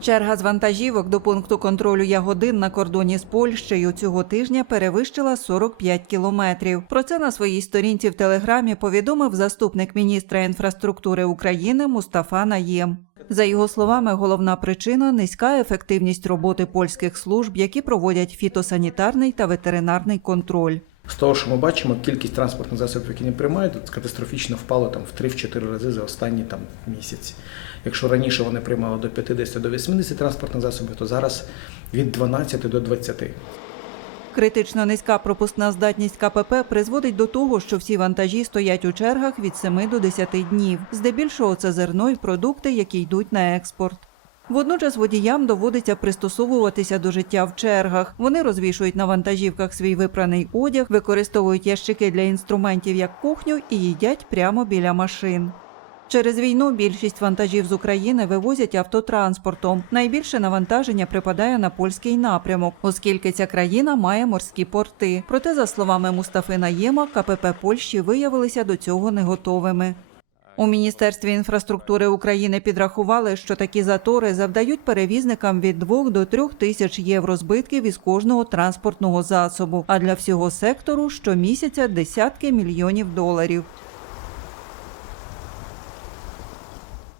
Черга з вантажівок до пункту контролю Ягодин на кордоні з Польщею цього тижня перевищила 45 кілометрів. Про це на своїй сторінці в телеграмі повідомив заступник міністра інфраструктури України Мустафа Наєм. За його словами, головна причина низька ефективність роботи польських служб, які проводять фітосанітарний та ветеринарний контроль. З того, що ми бачимо, кількість транспортних засобів, які не приймають, катастрофічно впало там в 3-4 рази за останні там місяці. Якщо раніше вони приймали до 50 до 80 транспортних засобів, то зараз від 12 до 20. Критично низька пропускна здатність КПП призводить до того, що всі вантажі стоять у чергах від 7 до 10 днів. Здебільшого це зерно і продукти, які йдуть на експорт. Водночас водіям доводиться пристосовуватися до життя в чергах. Вони розвішують на вантажівках свій випраний одяг, використовують ящики для інструментів як кухню і їдять прямо біля машин. Через війну більшість вантажів з України вивозять автотранспортом. Найбільше навантаження припадає на польський напрямок, оскільки ця країна має морські порти. Проте, за словами Мустафи Наєма, КПП Польщі виявилися до цього не готовими. У Міністерстві інфраструктури України підрахували, що такі затори завдають перевізникам від 2 до 3 тисяч євро збитків із кожного транспортного засобу, а для всього сектору щомісяця десятки мільйонів доларів.